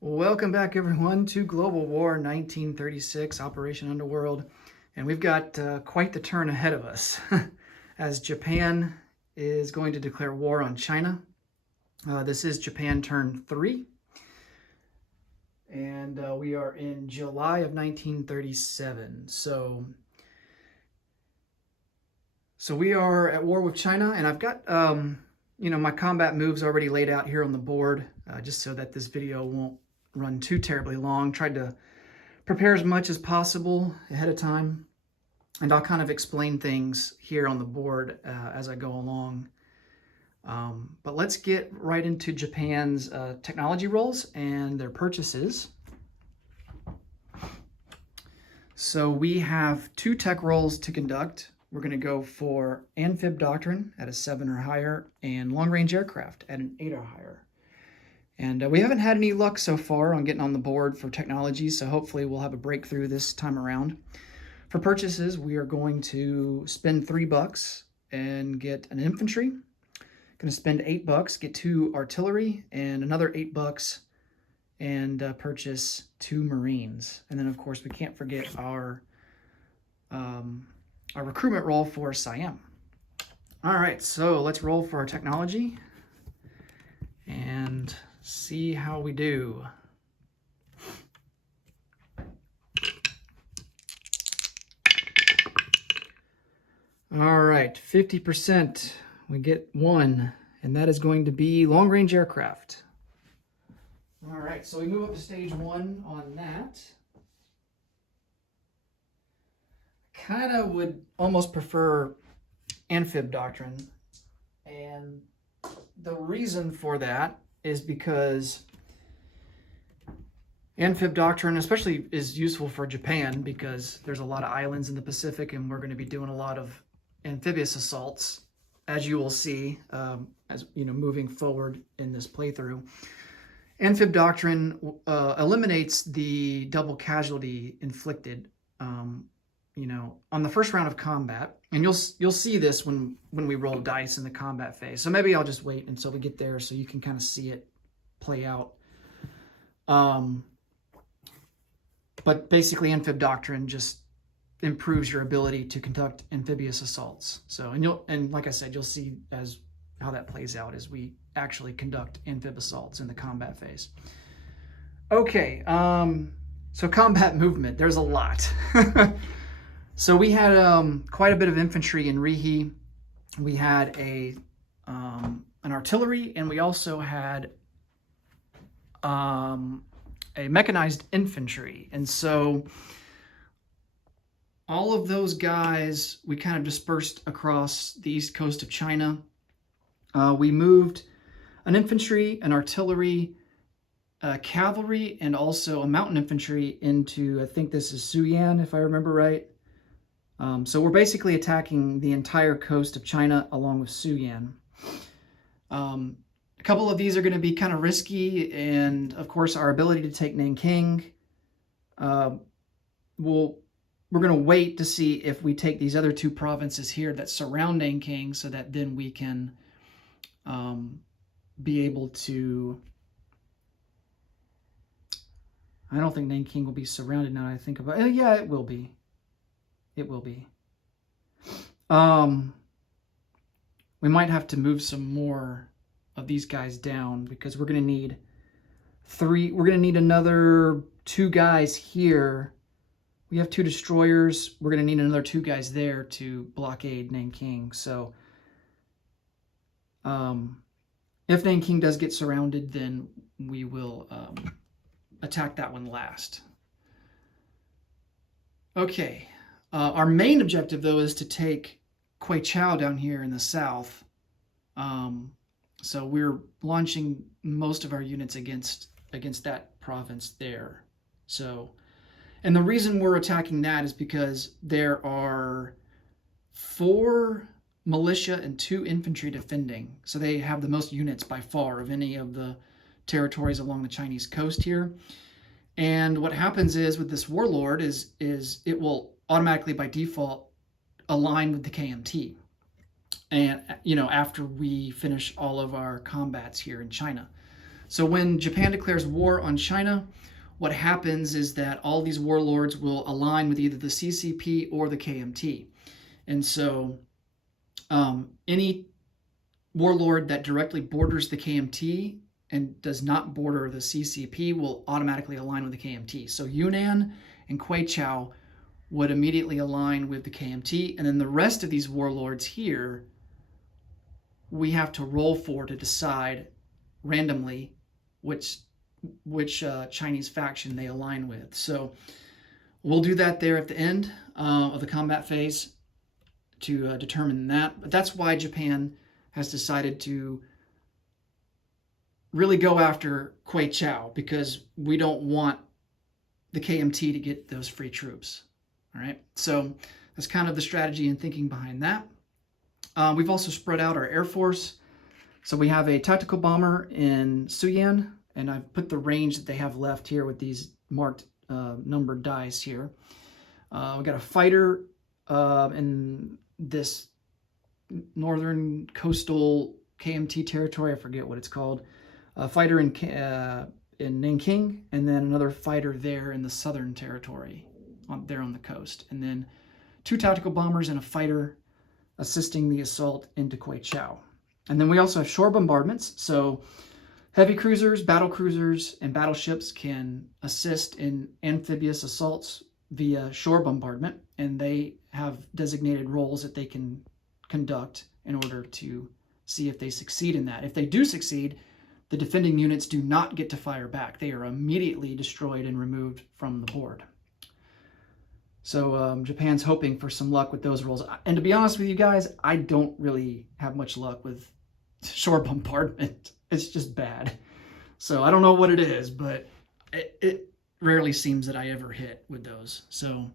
Welcome back, everyone, to Global War 1936, Operation Underworld. And we've got quite the turn ahead of us as Japan is going to declare war on China. This is Japan turn 3. And we are in July of 1937. So we are at war with China, and I've got my combat moves already laid out here on the board, just so that this video won't run too terribly long. Tried to prepare as much as possible ahead of time, and I'll kind of explain things here on the board as I go along. But let's get right into Japan's technology roles and their purchases. So we have 2 tech roles to conduct. We're going to go for amphib doctrine at a 7 or higher and long-range aircraft at an 8 or higher. And we haven't had any luck so far on getting on the board for technology, so hopefully we'll have a breakthrough this time around. For purchases, we are going to spend $3 and get an infantry. Going to spend $8, get 2 artillery, and another $8 and purchase 2 Marines. And then, of course, we can't forget our recruitment role for Siam. All right, so let's roll for our technology and see how we do. All right, 50%. We get 1, and that is going to be long-range aircraft. All right, so we move up to stage 1 on that. Kind of would almost prefer amphib doctrine, and the reason for that is because amphib doctrine especially is useful for Japan because there's a lot of islands in the Pacific, and we're going to be doing a lot of amphibious assaults, as you will see as moving forward in this playthrough. Amphib doctrine eliminates the double casualty inflicted on the first round of combat, and you'll see this when we roll dice in the combat phase. So maybe I'll just wait until we get there so you can kind of see it play out. But basically, amphib doctrine just improves your ability to conduct amphibious assaults. So and like I said, you'll see how that plays out as we actually conduct amphib assaults in the combat phase. Okay, so combat movement. There's a lot. So we had quite a bit of infantry in Rihi. We had an artillery, and we also had a mechanized infantry. And so all of those guys, we kind of dispersed across the east coast of China. We moved an infantry, an artillery, cavalry, and also a mountain infantry into, I think this is Suyan, if I remember right. So we're basically attacking the entire coast of China along with Suyan. A couple of these are going to be kind of risky, and of course our ability to take Nanking. We're going to wait to see if we take these other 2 provinces here that surround Nanking, so that then we can be able to... I don't think Nanking will be surrounded now that I think about it. Yeah, it will be. It will be. We might have to move some more of these guys down because we're going to need 3. We're going to need another 2 guys here. We have 2 destroyers. We're going to need another 2 guys there to blockade Nanking. So if Nanking does get surrounded, then we will attack that one last. Okay. Our main objective, though, is to take Kweichow down here in the south. So we're launching most of our units against that province there. So, and the reason we're attacking that is because there are 4 militia and 2 infantry defending. So they have the most units by far of any of the territories along the Chinese coast here. And what happens is with this warlord is it will automatically by default align with the KMT. And after we finish all of our combats here in China. So when Japan declares war on China, what happens is that all these warlords will align with either the CCP or the KMT. And so any warlord that directly borders the KMT and does not border the CCP will automatically align with the KMT. So Yunnan and Kweichow would immediately align with the KMT, and then the rest of these warlords here, we have to roll for to decide randomly which Chinese faction they align with. So we'll do that there at the end of the combat phase to determine that. But that's why Japan has decided to really go after Kweichow, because we don't want the KMT to get those free troops. All right, so that's kind of the strategy and thinking behind that. We've also spread out our Air Force. So we have a tactical bomber in Suyan, and I've put the range that they have left here with these marked numbered dice here. We got a fighter in this northern coastal KMT territory. I forget what it's called. A fighter in Nanking, and then another fighter there in the southern territory, there on the coast. And then 2 tactical bombers and a fighter assisting the assault into Kweichow. And then we also have shore bombardments. So heavy cruisers, battle cruisers, and battleships can assist in amphibious assaults via shore bombardment, and they have designated roles that they can conduct in order to see if they succeed in that. If they do succeed, the defending units do not get to fire back. They are immediately destroyed and removed from the board. So Japan's hoping for some luck with those roles. And to be honest with you guys, I don't really have much luck with shore bombardment. It's just bad. So I don't know what it is, but it rarely seems that I ever hit with those. So,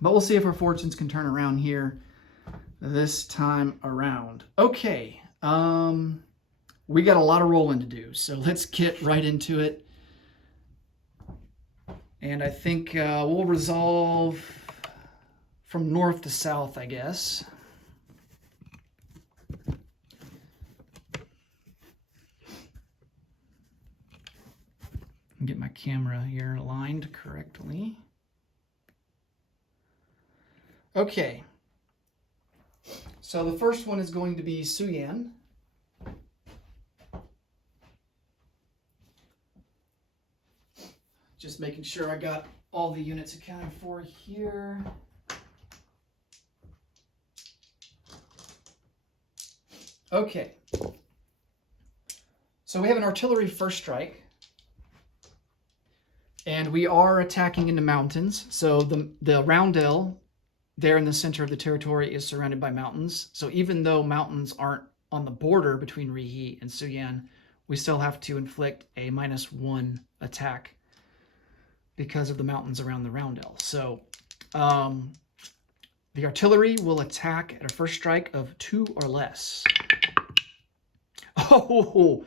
but we'll see if our fortunes can turn around here this time around. Okay, we got a lot of rolling to do, so let's get right into it. And I think we'll resolve from north to south, I guess. Get my camera here aligned correctly. Okay. So the first one is going to be Suyan. Just making sure I got all the units accounted for here. Okay. So we have an artillery first strike. And we are attacking into mountains. So the roundel there in the center of the territory is surrounded by mountains. So even though mountains aren't on the border between Rihe and Suyan, we still have to inflict a -1 attack because of the mountains around the roundel. So the artillery will attack at a first strike of 2 or less. Oh,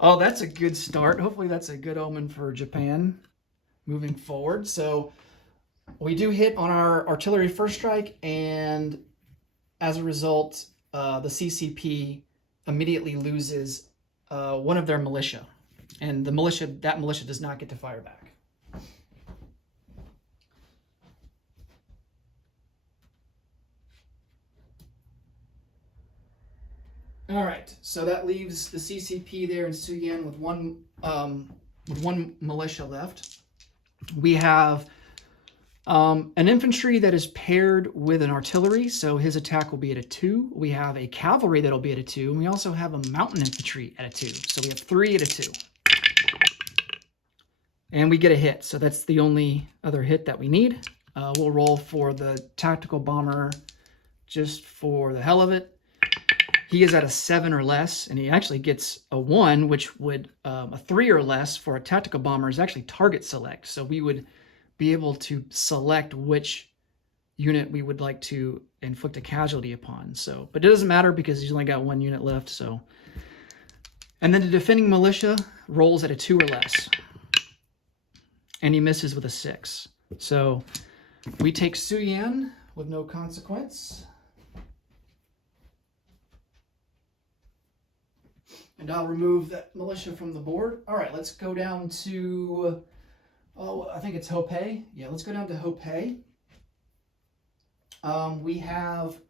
that's a good start. Hopefully that's a good omen for Japan moving forward. So we do hit on our artillery first strike, and as a result, the CCP immediately loses one of their militia, and that militia does not get to fire back. All right, so that leaves the CCP there in Suyan with one militia left. We have an infantry that is paired with an artillery, so his attack will be at a 2. We have a cavalry that'll be at a 2, and we also have a mountain infantry at a 2. So we have 3 at a 2. And we get a hit, so that's the only other hit that we need. We'll roll for the tactical bomber just for the hell of it. He is at a 7 or less, and he actually gets a 1, which would, a 3 or less for a tactical bomber is actually target select. So we would be able to select which unit we would like to inflict a casualty upon. So, but it doesn't matter because he's only got 1 unit left. So, and then the defending militia rolls at a 2 or less, and he misses with a 6. So we take Suyan with no consequence. And I'll remove that militia from the board. All right, let's go down to, oh, I think it's Hope. Yeah, let's go down to Hope. We have,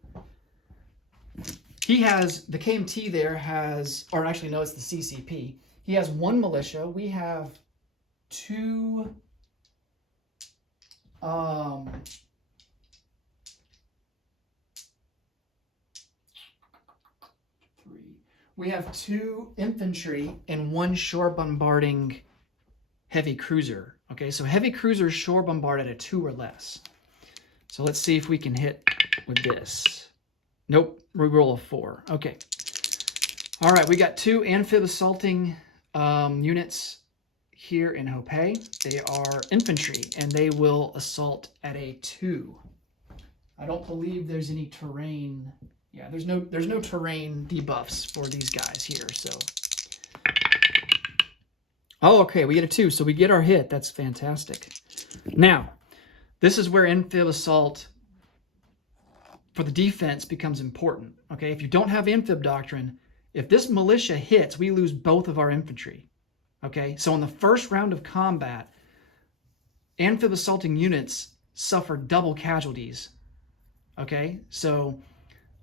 he has, the KMT there has, or actually no, it's the CCP. He has one militia. We have two, we have two infantry and one shore bombarding heavy cruiser. Okay, so heavy cruisers shore bombard at a 2 or less. So let's see if we can hit with this. Nope, we roll a 4. Okay. All right, we got two amphib assaulting units here in Hope. They are infantry, and they will assault at a 2. I don't believe there's any terrain. Yeah, there's no terrain debuffs for these guys here, so. Oh, okay, we get a 2, so we get our hit. That's fantastic. Now, this is where amphib assault for the defense becomes important. Okay, if you don't have amphib doctrine, if this militia hits, we lose both of our infantry. Okay, so in the first round of combat, amphib assaulting units suffer double casualties. Okay, so,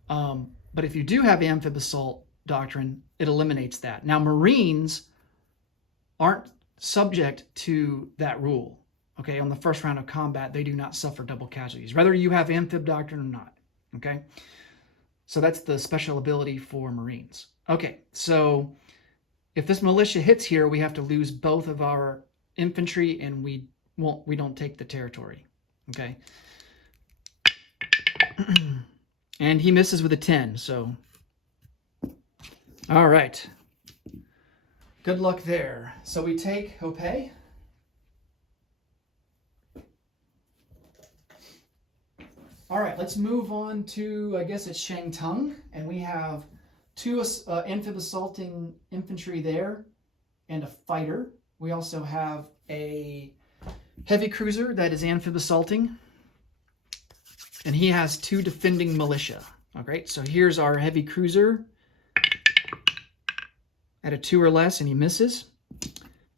but if you do have amphib assault doctrine, it eliminates that. Now, Marines aren't subject to that rule. Okay, on the first round of combat, they do not suffer double casualties, whether you have amphib doctrine or not. Okay, so that's the special ability for Marines. Okay, so if this militia hits here, we have to lose both of our infantry, and we don't take the territory. Okay, and he misses with a 10. So, all right, good luck there. So we take Hope. All right, let's move on to, I guess it's Shangtung, and we have two amphib assaulting infantry there and a fighter. We also have a heavy cruiser that is amphib assaulting, and he has two defending militia. All right, so here's our heavy cruiser at a 2 or less, and he misses.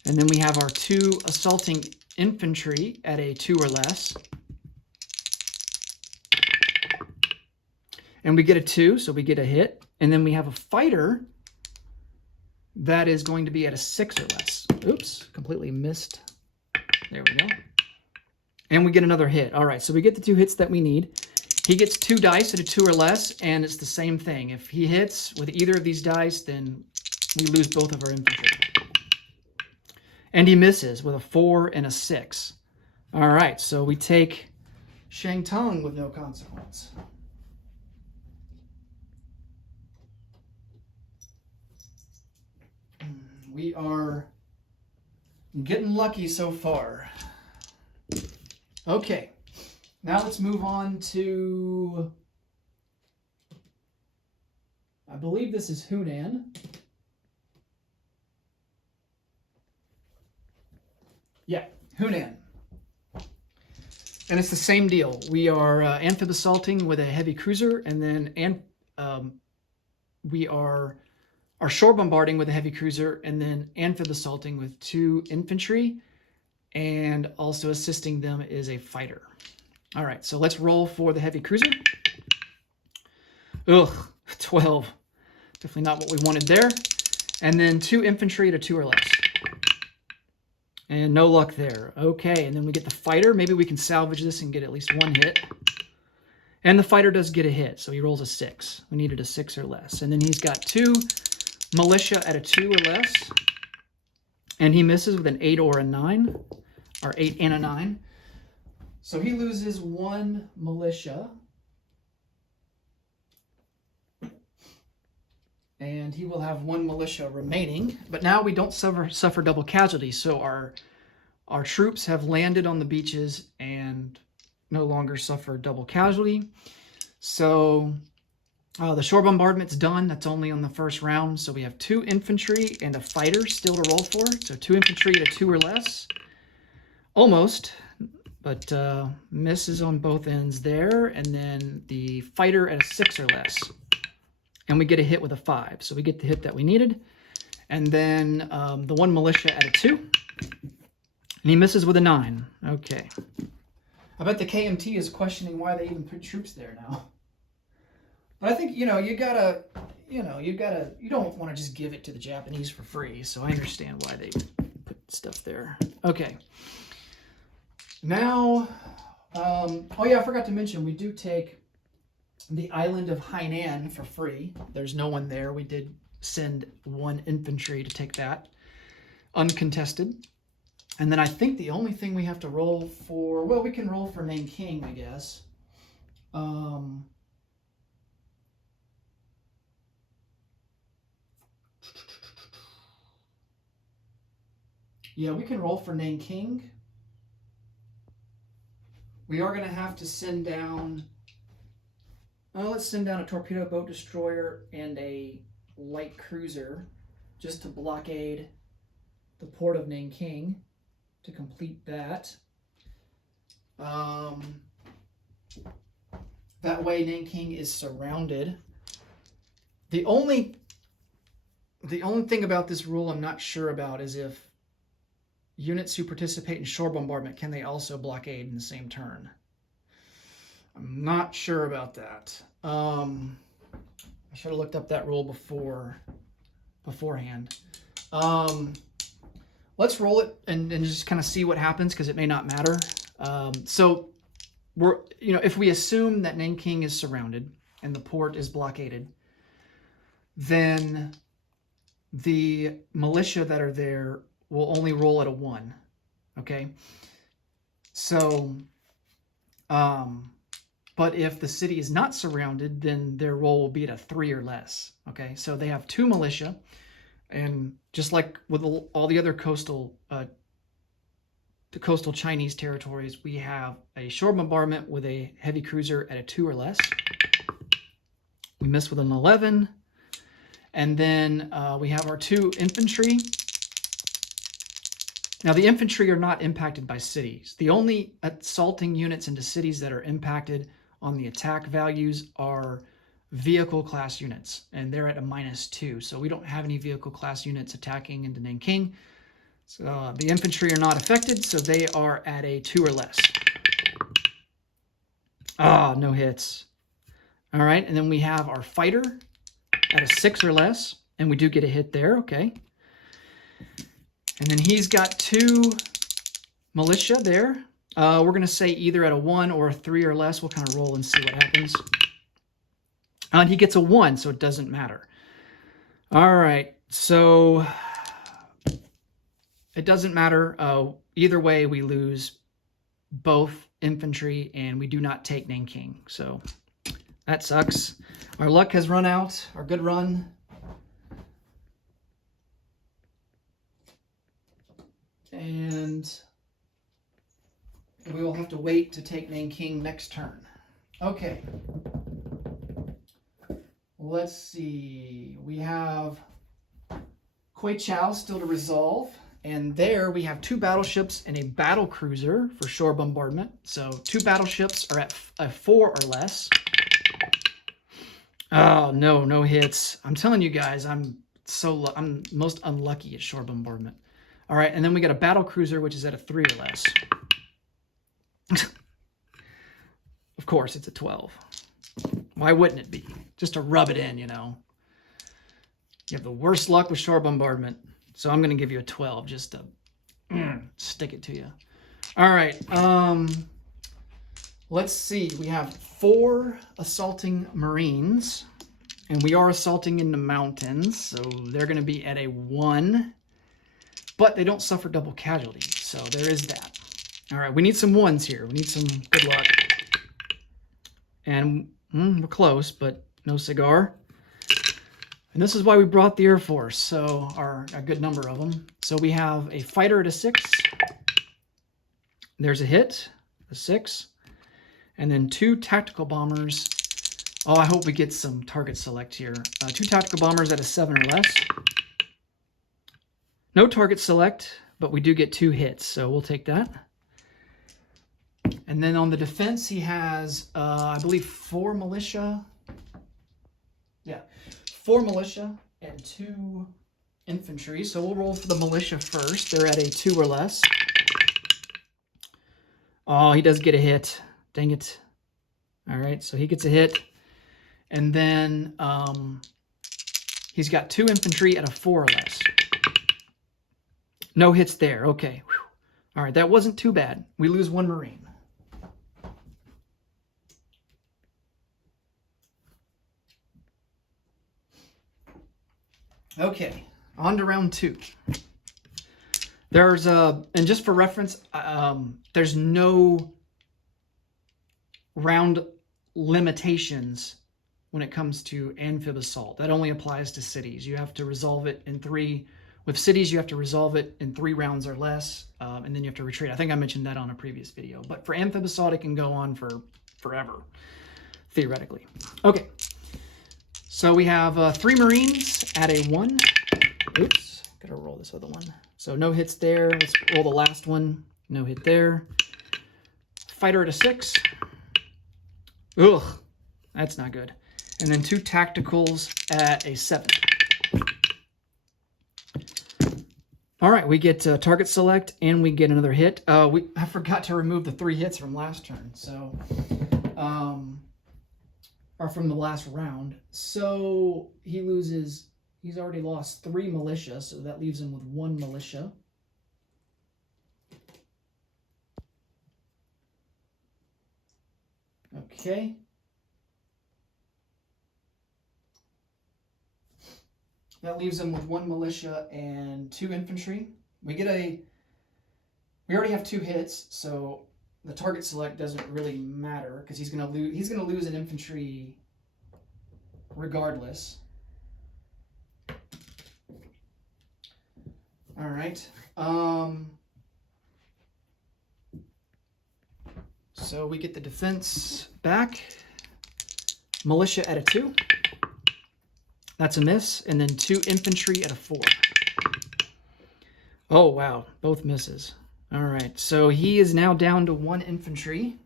And then we have our two assaulting infantry at a 2 or less. And we get a 2, so we get a hit. And then we have a fighter that is going to be at a 6 or less. Oops, completely missed. There we go. And we get another hit. All right, so we get the 2 hits that we need. He gets 2 dice at a 2 or less, and it's the same thing. If he hits with either of these dice, then we lose both of our infantry. And he misses with a 4 and a 6. All right, so we take Shangtung with no consequence. We are getting lucky so far. Okay, now let's move on to, I believe this is Hunan. Yeah, Hunan. And it's the same deal. We are amphib assaulting with a heavy cruiser, and then we are shore bombarding with a heavy cruiser, and then amphib assaulting with 2 infantry, and also assisting them is a fighter. All right, so let's roll for the heavy cruiser. Ugh, 12. Definitely not what we wanted there. And then 2 infantry at a 2 or less. And no luck there. Okay, and then we get the fighter. Maybe we can salvage this and get at least 1 hit. And the fighter does get a hit, so he rolls a 6. We needed a 6 or less. And then he's got 2 militia at a 2 or less. And he misses with an 8 or a 9. Or 8 and a 9. So he loses 1 militia. And he will have 1 militia remaining. But now we don't suffer double casualties. So our troops have landed on the beaches and no longer suffer double casualty. So the shore bombardment's done. That's only on the first round. So we have 2 infantry and a fighter still to roll for. So 2 infantry at a 2 or less. Almost. But misses on both ends there. And then the fighter at a 6 or less. And we get a hit with a 5. So we get the hit that we needed. And then the one militia at a 2. And he misses with a 9. Okay. I bet the KMT is questioning why they even put troops there now. But I think, you don't want to just give it to the Japanese for free. So I understand why they put stuff there. Okay. Now, oh yeah, I forgot to mention, we do take the island of Hainan for free. There's no one there. We did send 1 infantry to take that, uncontested. And then I think the only thing we have to roll for, well, we can roll for Nanking, I guess. Yeah, we can roll for Nanking. We are going to have to send down, let's send down a torpedo boat destroyer and a light cruiser just to blockade the port of Nanking to complete that. That way Nanking is surrounded. The only thing about this rule I'm not sure about is if units who participate in shore bombardment, can they also blockade in the same turn? I'm not sure about that. I should have looked up that rule beforehand. Let's roll it and just kind of see what happens, because it may not matter. So if we assume that Nanking is surrounded and the port is blockaded, then the militia that are there will only roll at a 1. Okay. So, but if the city is not surrounded, then their roll will be at a 3 or less. Okay. So they have 2 militia, and just like with all the other coastal Chinese territories, we have a shore bombardment with a heavy cruiser at a 2 or less. We miss with an 11. And then we have our 2 infantry. Now, the infantry are not impacted by cities. The only assaulting units into cities that are impacted on the attack values are vehicle class units, and they're at a -2. So we don't have any vehicle class units attacking into Nanking. So the infantry are not affected, so they are at a 2 or less. No hits. All right, and then we have our fighter at a 6 or less, and we do get a hit there, okay. And then he's got 2 militia there. We're going to say either at a 1 or a 3 or less. We'll kind of roll and see what happens. And he gets a 1, so it doesn't matter. All right, so it doesn't matter. Either way, we lose both infantry, and we do not take Nanking. So that sucks. Our luck has run out, our good run. And we will have to wait to take Nanking next turn. Okay. Let's see. We have Kweichow still to resolve. And there we have 2 battleships and a battle cruiser for shore bombardment. So 2 battleships are at a 4 or less. Oh, no hits. I'm telling you guys, I'm most unlucky at shore bombardment. All right, and then we got a battle cruiser, which is at a 3 or less. Of course, it's a 12. Why wouldn't it be? Just to rub it in, You have the worst luck with shore bombardment. So I'm going to give you a 12 just to stick it to you. All right. Let's see. We have 4 assaulting Marines, and we are assaulting in the mountains, so they're going to be at a 1, but they don't suffer double casualties, so there is that. All right. We need some 1s here. We need some good luck. And we're close, but no cigar. And this is why we brought the Air Force, so a good number of them. So we have a fighter at a 6. There's a hit, a 6. And then 2 tactical bombers. Oh, I hope we get some target select here. 2 tactical bombers at a 7 or less. No target select, but we do get 2 hits, so we'll take that. And then on the defense, he has, I believe, 4 militia. Yeah. 4 militia and 2 infantry. So we'll roll for the militia first. They're at a 2 or less. Oh, he does get a hit. Dang it. All right, so he gets a hit. And then he's got 2 infantry at a 4 or less. No hits there. Okay. Whew. All right, that wasn't too bad. We lose 1 Marine. Okay, on to round 2. There's and just for reference, there's no round limitations when it comes to amphib assault. That only applies to cities. You have to resolve it in 3. With cities, you have to resolve it in 3 rounds or less, and then you have to retreat. I think I mentioned that on a previous video. But for amphib assault, it can go on for forever, theoretically. Okay, so we have 3 Marines at a 1. Oops, gotta roll this other one. So no hits there. Let's roll the last one. No hit there. Fighter at a 6. Ugh, that's not good. And then 2 tacticals at a 7. All right, we get target select, and we get another hit. I forgot to remove the 3 hits from last turn, so or from the last round. So he loses. He's already lost 3 militia, so that leaves him with 1 militia. Okay. That leaves him with 1 militia and 2 infantry. We already have 2 hits, so the target select doesn't really matter because he's gonna lose an infantry regardless. All right. So we get the defense back. Militia at a 2. That's a miss. And then 2 infantry at a 4. Oh, wow. Both misses. All right. So he is now down to 1 infantry.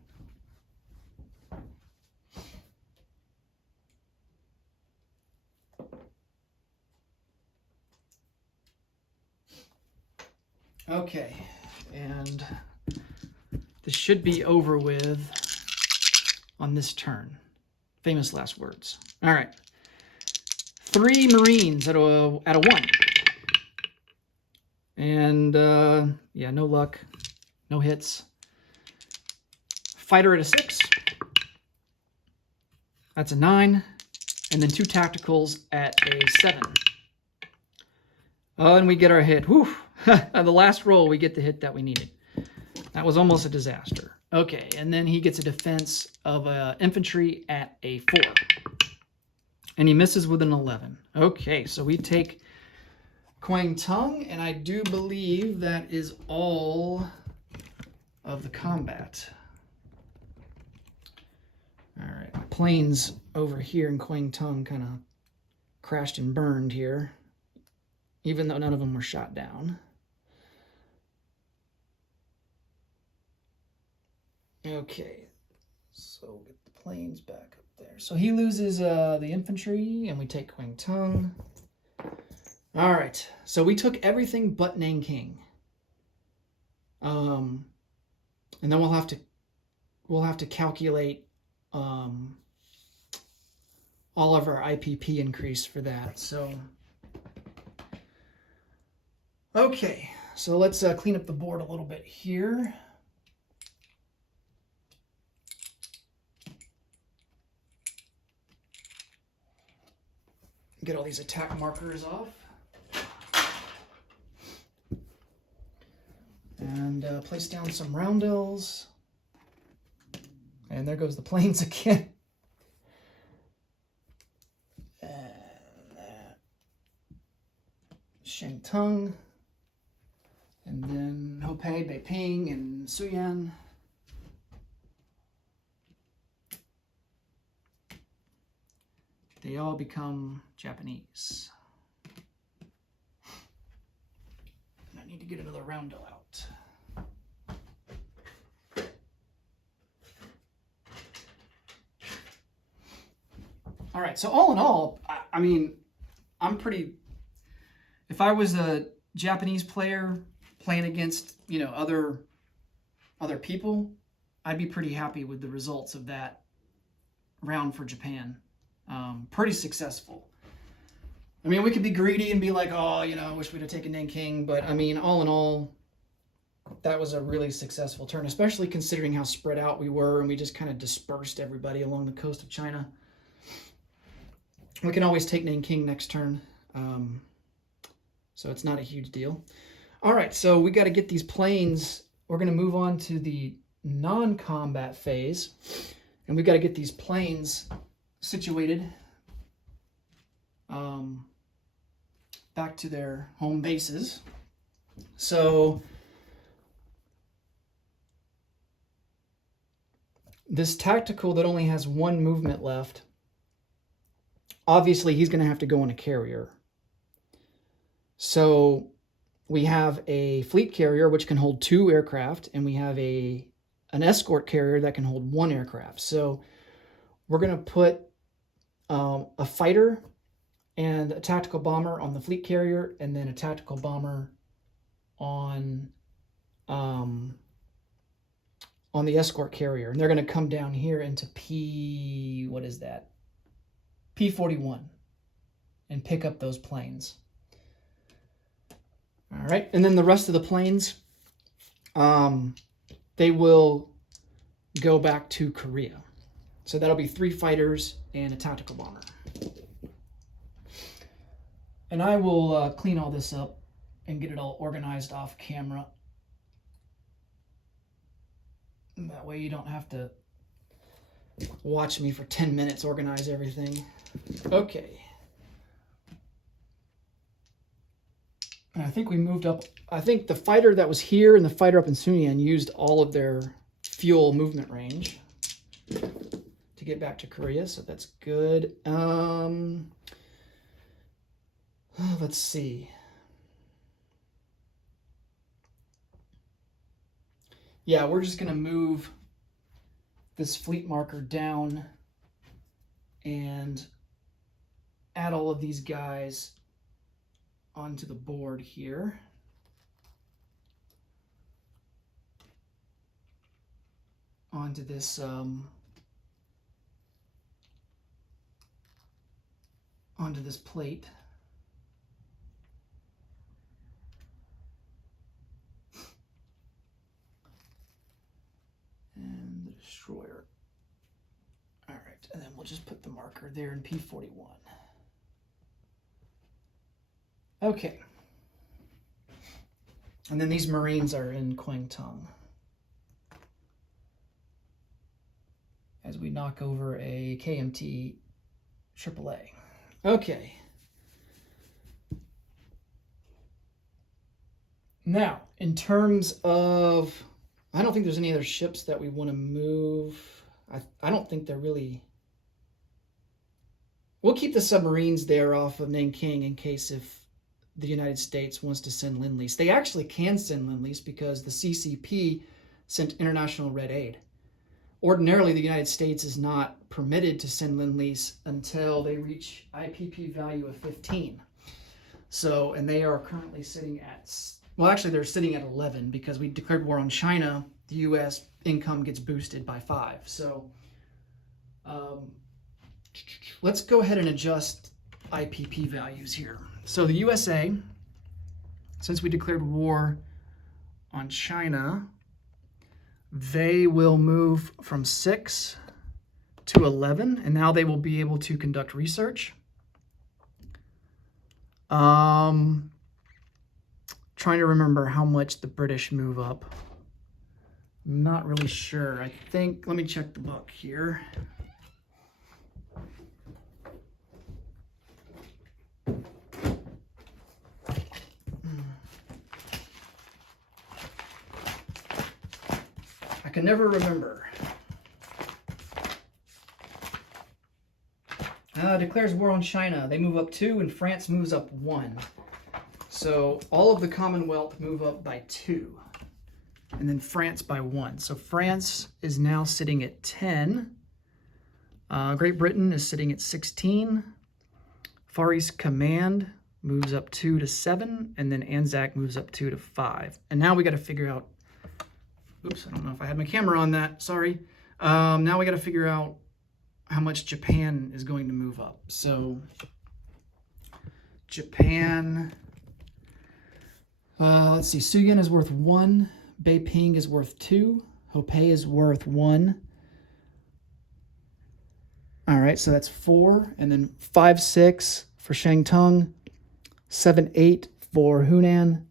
Okay. And this should be over with on this turn. Famous last words. All right. 3 Marines at a 1. And, yeah, no luck. No hits. Fighter at a 6. That's a 9. And then 2 tacticals at a 7. Oh, and we get our hit. Whew. The last roll, we get the hit that we needed. That was almost a disaster. Okay, and then he gets a defense of infantry at a 4. And he misses with an 11. Okay, so we take Quang Tung, and I do believe that is all of the combat. All right, my planes over here in Quang Tung kind of crashed and burned here, even though none of them were shot down. Okay, so get the planes back up there. So he loses the infantry, and we take Quang Tung. All right, so we took everything but Nanking. And then we'll have to calculate all of our IPP increase for that. So okay, so let's clean up the board a little bit here. Get all these attack markers off. And place down some roundels. And there goes the planes again. And Sheng Tung. And then Hopei, Beiping, and Suyan. They all become Japanese. And I need to get another roundel out. All right, so all in all, I mean, I'm pretty if I was a Japanese player playing against, you know, other people, I'd be pretty happy with the results of that round for Japan. Pretty successful. I mean, we could be greedy and be like, oh, you know, I wish we'd have taken Nanking, but I mean, all in all, that was a really successful turn, especially considering how spread out we were, and we just kind of dispersed everybody along the coast of China. We can always take Nanking next turn, so it's not a huge deal. All right, so we got to get these planes. We're going to move on to the non-combat phase, and we got to get these planes situated back to their home bases. So this tactical that only has one movement left, obviously he's going to have to go on a carrier. So we have a fleet carrier which can hold 2 aircraft, and we have an escort carrier that can hold 1 aircraft. So we're going to put a fighter and a tactical bomber on the fleet carrier, and then a tactical bomber on the escort carrier. And they're going to come down here into P41 and pick up those planes. All right, and then the rest of the planes, they will go back to Korea. So that'll be 3 fighters and a tactical bomber. And I will clean all this up and get it all organized off camera. And that way you don't have to watch me for 10 minutes organize everything. Okay. And I think we moved up. I think the fighter that was here and the fighter up in Sunyan used all of their fuel movement range to get back to Korea, so that's good. Let's see. Yeah, we're just going to move this fleet marker down and add all of these guys onto the board here. Onto this plate. And the destroyer. All right, and then we'll just put the marker there in P41. Okay. And then these Marines are in Kwangtung as we knock over a KMT AAA. Okay. Now, in terms of, I don't think there's any other ships that we want to move. I don't think they're really... We'll keep the submarines there off of Nanking in case if the United States wants to send Lend-Lease. They actually can send Lend-Lease because the CCP sent international red aid. Ordinarily, the United States is not permitted to send Lend-Lease until they reach IPP value of 15. So, and they are currently sitting at, well, actually they're sitting at 11 because we declared war on China. The U.S. income gets boosted by 5. So let's go ahead and adjust IPP values here. So the USA, since we declared war on China, they will move from 6 to 11, and now they will be able to conduct research. Trying to remember how much the British move up. I'm not really sure. I think, let me check the book here. I can never remember. Declares war on China. They move up 2, and France moves up 1. So all of the Commonwealth move up by 2, and then France by 1. So France is now sitting at 10. Great Britain is sitting at 16. Far East Command moves up 2 to 7, and then Anzac moves up 2 to 5. And now we got to figure out, oops, I don't know if I had my camera on that, sorry. Now we got to figure out how much Japan is going to move up. So Japan, let's see, Suyin is worth 1, Beiping is worth 2, Hopei is worth 1. All right, so that's 4, and then 5, 6 for Shantung, 7, 8 for Hunan,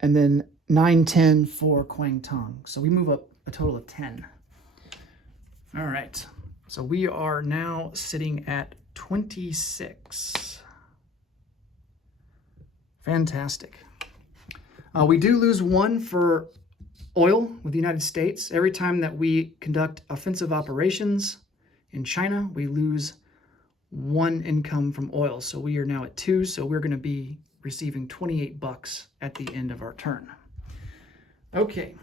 and then 9, 10 for Kwangtung. So we move up a total of 10. All right, so we are now sitting at 26. Fantastic. We do lose 1 for oil with the United States. Every time that we conduct offensive operations in China, we lose 1 income from oil. So we are now at 2, so we're going to be receiving 28 bucks at the end of our turn. Okay.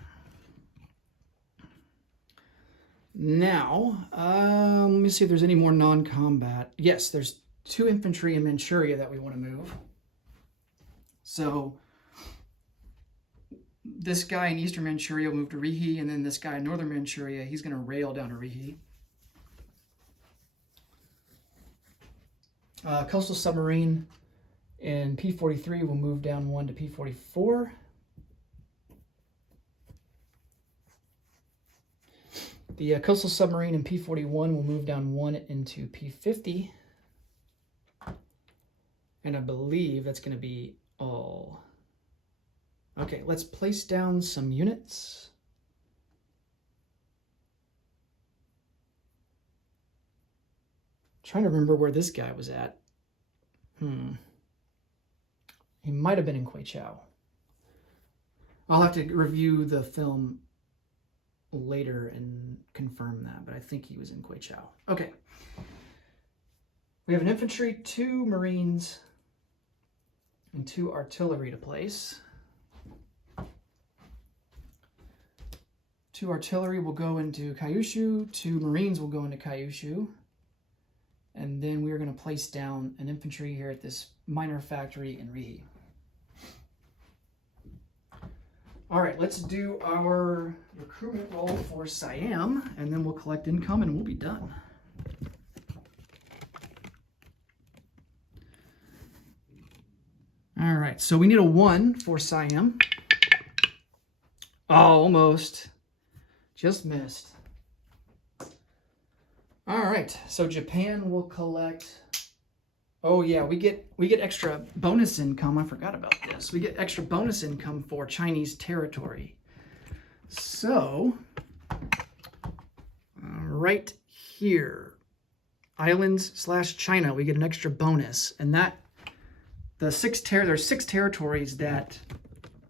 Now, let me see if there's any more non-combat. Yes, there's 2 infantry in Manchuria that we want to move. So this guy in Eastern Manchuria will move to Rihe, and then this guy in Northern Manchuria, he's going to rail down to Rihe. Coastal submarine in P-43 will move down 1 to P-44. The coastal submarine in P-41 will move down 1 into P-50. And I believe that's going to be all. Okay, let's place down some units. Trying to remember where this guy was at. He might have been in Kweichow. I'll have to review the film later and confirm that, but I think he was in Kweichow. Okay. We have an infantry, 2 Marines, and 2 artillery to place. 2 artillery will go into Kyushu, 2 Marines will go into Kyushu. And then we are going to place down an infantry here at this minor factory in Rihe. All right, let's do our recruitment roll for Siam, and then we'll collect income and we'll be done. All right, so we need a 1 for Siam. Oh, almost. Just missed. All right, so Japan will collect. Oh yeah, we get extra bonus income. I forgot about this. We get extra bonus income for Chinese territory. So right here, islands/China, we get an extra bonus, and that there's 6 territories that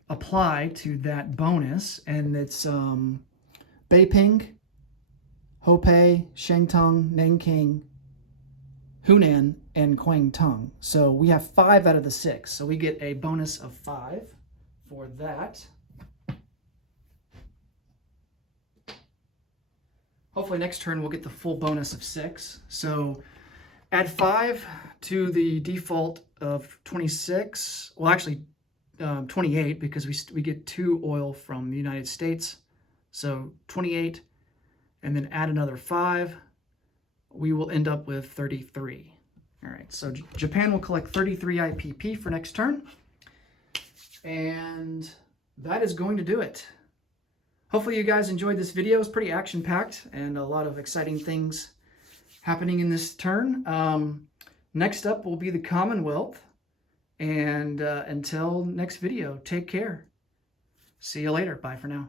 apply to that bonus, and it's Beiping, Hopei, Shantung, Nanking, Hunan, and Kwangtung. So we have 5 out of the 6. So we get a bonus of 5 for that. Hopefully next turn we'll get the full bonus of 6. So add 5 to the default of 26. Well, actually 28, because we get 2 oil from the United States. So 28. And then add another 5, we will end up with 33. All right, so Japan will collect 33 IPP for next turn. And that is going to do it. Hopefully you guys enjoyed this video. It's pretty action-packed and a lot of exciting things happening in this turn. Next up will be the Commonwealth. And until next video, take care. See you later. Bye for now.